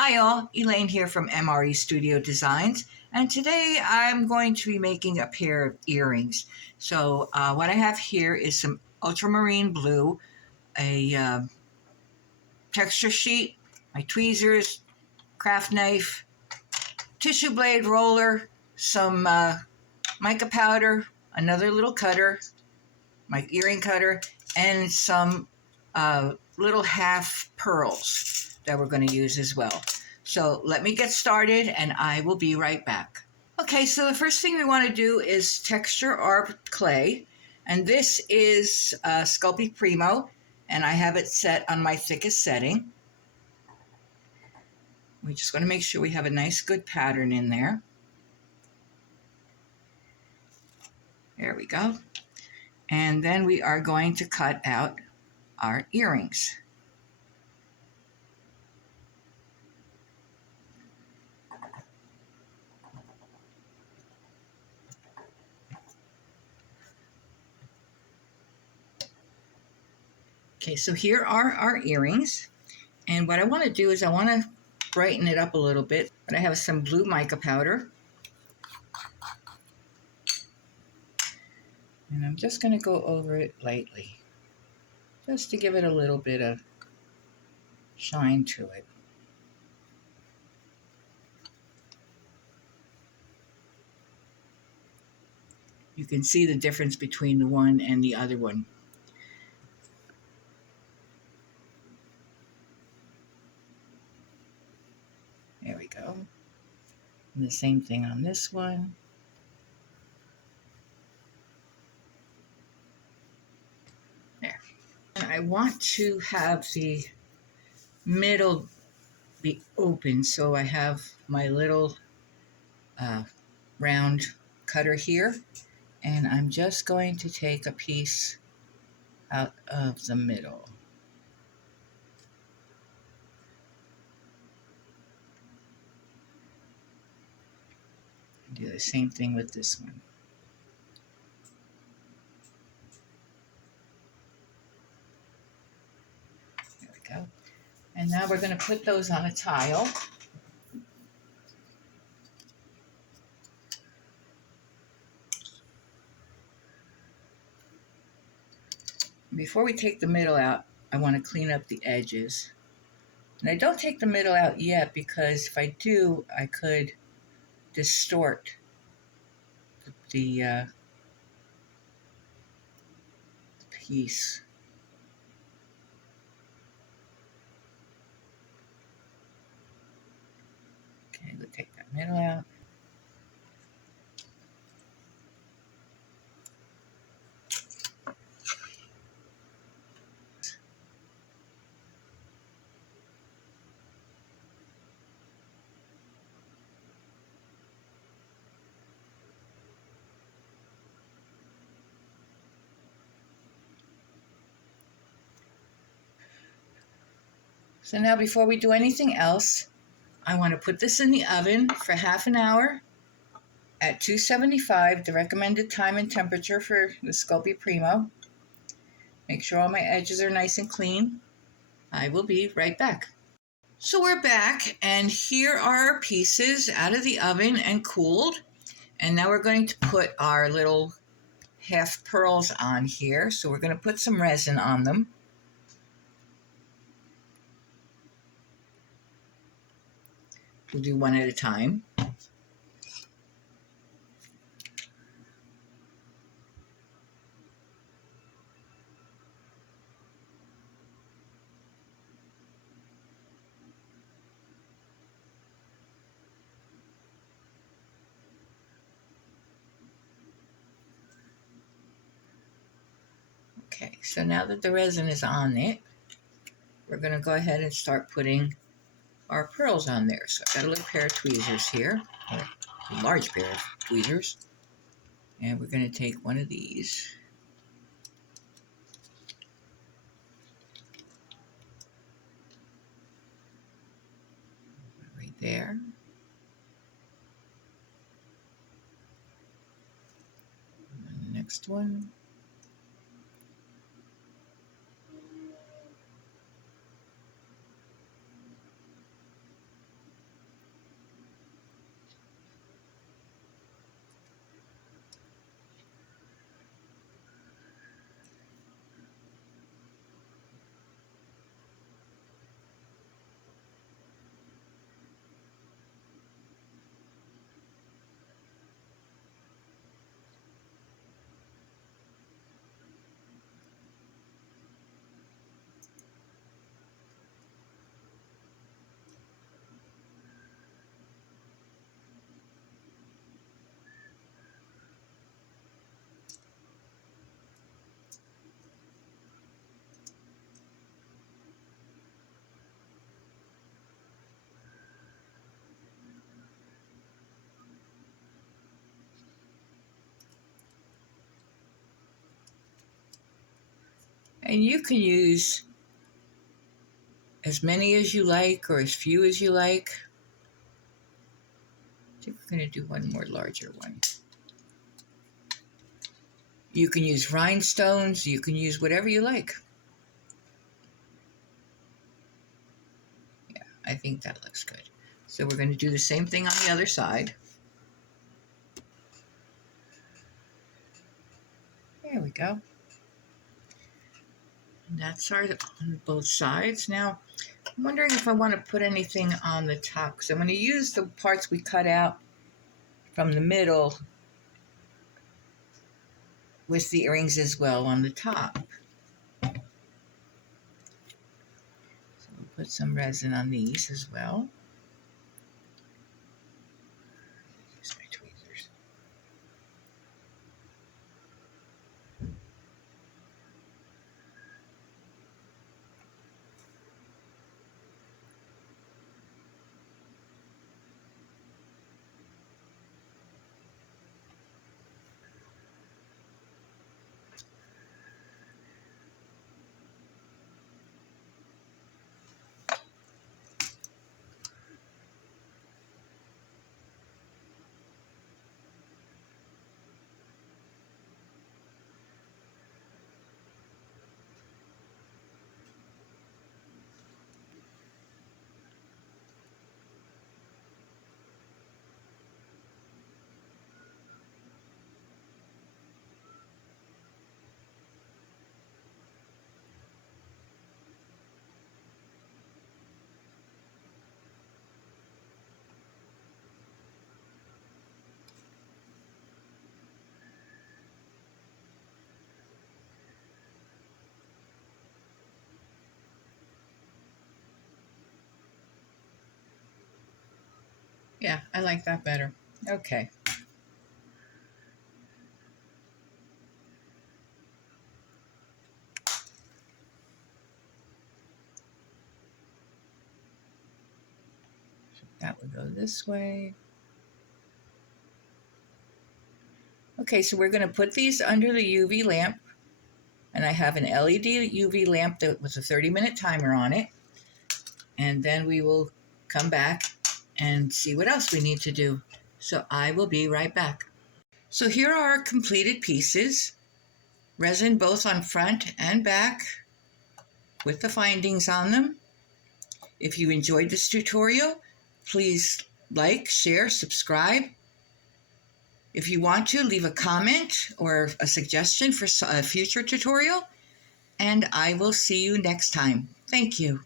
Hi all, Elaine here from MRE Studio Designs, and today I'm going to be making a pair of earrings. So what I have here is some ultramarine blue, a texture sheet, my tweezers, craft knife, tissue blade roller, some mica powder, another little cutter, my earring cutter, and some little half pearls that we're going to use as well. So let me get started and I will be right back. Okay, so the first thing we want to do is texture our clay. And this is Sculpey Primo, and I have it set on my thickest setting. We just want to make sure we have a nice good pattern in there. There we go. And then we are going to cut out our earrings. Okay, so here are our earrings. And what I want to do is I want to brighten it up a little bit. But I have some blue mica powder. And I'm just going to go over it lightly, just to give it a little bit of shine to it. You can see the difference between the one and the other one. There we go. And the same thing on this one. There. And I want to have the middle be open, so I have my little round cutter here, and I'm just going to take a piece out of the middle. Do the same thing with this one. There we go. And now we're going to put those on a tile. Before we take the middle out, I want to clean up the edges. And I don't take the middle out yet because if I do, I could distort the piece. Okay, we'll take that middle out. So now before we do anything else, I want to put this in the oven for half an hour at 275, the recommended time and temperature for the Sculpey Primo. Make sure all my edges are nice and clean. I will be right back. So we're back, and here are our pieces out of the oven and cooled. And now we're going to put our little half pearls on here. So we're going to put some resin on them. We'll do one at a time. Okay, so now that the resin is on it, we're going to go ahead and start putting our pearls on there. So I've got a little pair of tweezers here, or a large pair of tweezers. And we're going to take one of these. Right there. And the next one. And you can use as many as you like or as few as you like. I think we're going to do one more larger one. You can use rhinestones, you can use whatever you like. Yeah, I think that looks good. So we're going to do the same thing on the other side. There we go. And that's our on both sides. Now, I'm wondering if I want to put anything on the top, because I'm going to use the parts we cut out from the middle with the earrings as well on the top. So we'll put some resin on these as well. Use my tweezers. Yeah, I like that better. Okay. That would go this way. Okay, so we're going to put these under the UV lamp. And I have an LED UV lamp that with a 30-minute timer on it. And then we will come back and see what else we need to do. So I will be right back. So here are our completed pieces. Resin both on front and back with the findings on them. If you enjoyed this tutorial, please like, share, subscribe. If you want to, leave a comment or a suggestion for a future tutorial, and I will see you next time. Thank you.